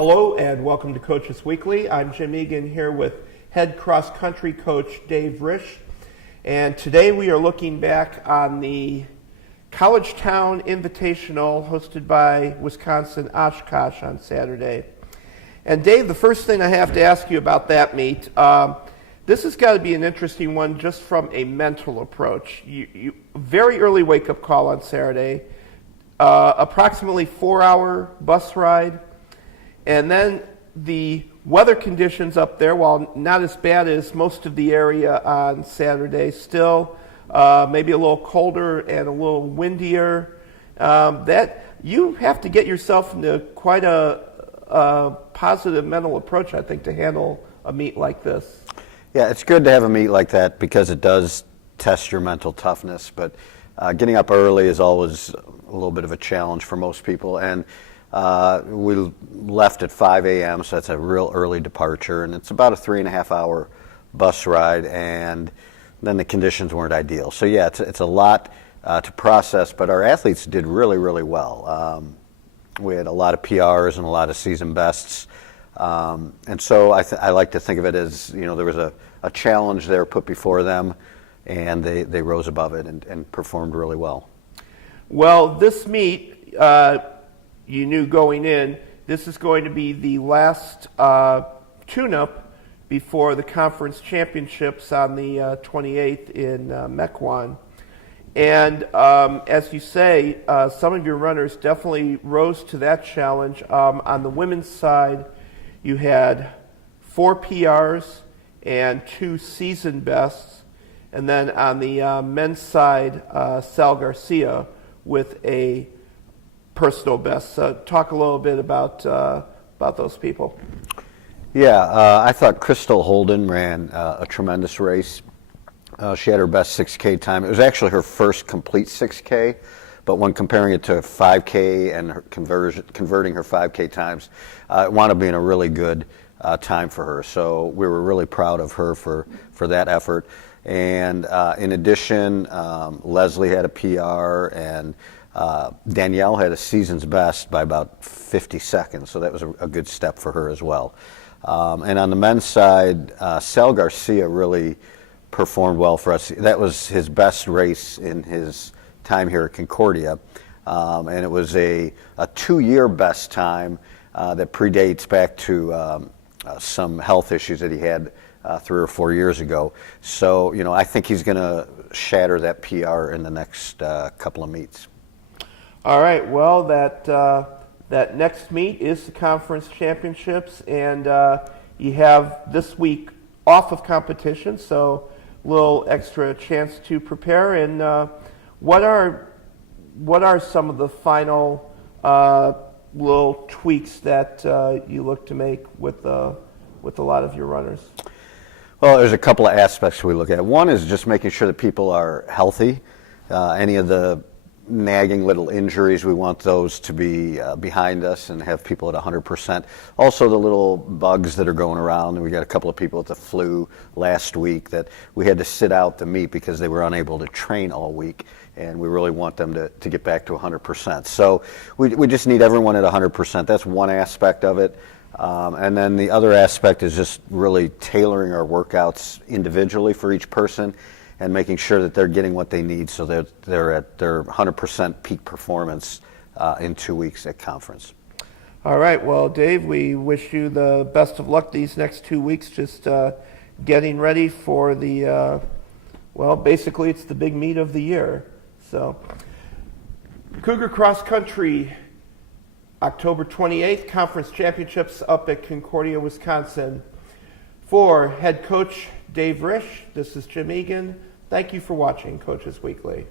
Hello and welcome to Coaches Weekly. I'm Jim Egan here with head cross country coach Dave Risch. And today we are looking back on the College Town Invitational hosted by Wisconsin Oshkosh on Saturday. And Dave, the first thing I have to ask you about that meet, this has got to be an interesting one just from a mental approach. You very early wake-up call on Saturday, approximately 4-hour bus ride, and then the weather conditions up there, while not as bad as most of the area on Saturday, still maybe a little colder and a little windier. That you have to get yourself into quite a positive mental approach, I think, to handle a meet like this. Yeah, it's good to have a meet like that because it does test your mental toughness, but getting up early is always a little bit of a challenge for most people. And we left at 5 a.m., so that's a real early departure, and it's about a 3.5-hour bus ride, and then the conditions weren't ideal. So yeah, it's a lot to process, but our athletes did really, really well. We had a lot of PRs and a lot of season bests, and so I like to think of it as, you know, there was a challenge there put before them, and they rose above it and performed really well. Well, this meet, you knew going in, this is going to be the last tune-up before the conference championships on the 28th in Mequon. And as you say, some of your runners definitely rose to that challenge. On the women's side, you had 4 PRs and 2 season bests. And then on the men's side, Sal Garcia with a personal best. Talk a little bit about those people. Yeah, I thought Crystal Holden ran a tremendous race. She had her best 6K time. It was actually her first complete 6K, but when comparing it to 5K and her converting her 5K times, it wound up being a really good time for her. So we were really proud of her for that effort. And in addition, Leslie had a PR, and Danielle had a season's best by about 50 seconds, so that was a good step for her as well. And on the men's side, Sal Garcia really performed well for us. That was his best race in his time here at Concordia, and it was a 2-year best time that predates back to some health issues that he had 3 or 4 years ago. So, you know, I think he's going to shatter that PR in the next couple of meets. All right, well, that next meet is the conference championships, and you have this week off of competition, so a little extra chance to prepare. And what are some of the final little tweaks that you look to make with a lot of your runners? Well, there's a couple of aspects we look at. One is just making sure that people are healthy. Any of the nagging little injuries, we want those to be behind us and have people at 100%. Also, the little bugs that are going around, and we got a couple of people with the flu last week that we had to sit out the meet because they were unable to train all week, and we really want them to get back to 100%. So we just need everyone at 100%. That's one aspect of it. And then the other aspect is just really tailoring our workouts individually for each person and making sure that they're getting what they need so that they're at their 100% peak performance in 2 weeks at conference. All right. Well, Dave, we wish you the best of luck these next 2 weeks, just getting ready for the, well, basically it's the big meet of the year. So, Cougar Cross Country, October 28th, Conference Championships up at Concordia, Wisconsin. For head coach Dave Risch, this is Jim Egan. Thank you for watching Coaches Weekly.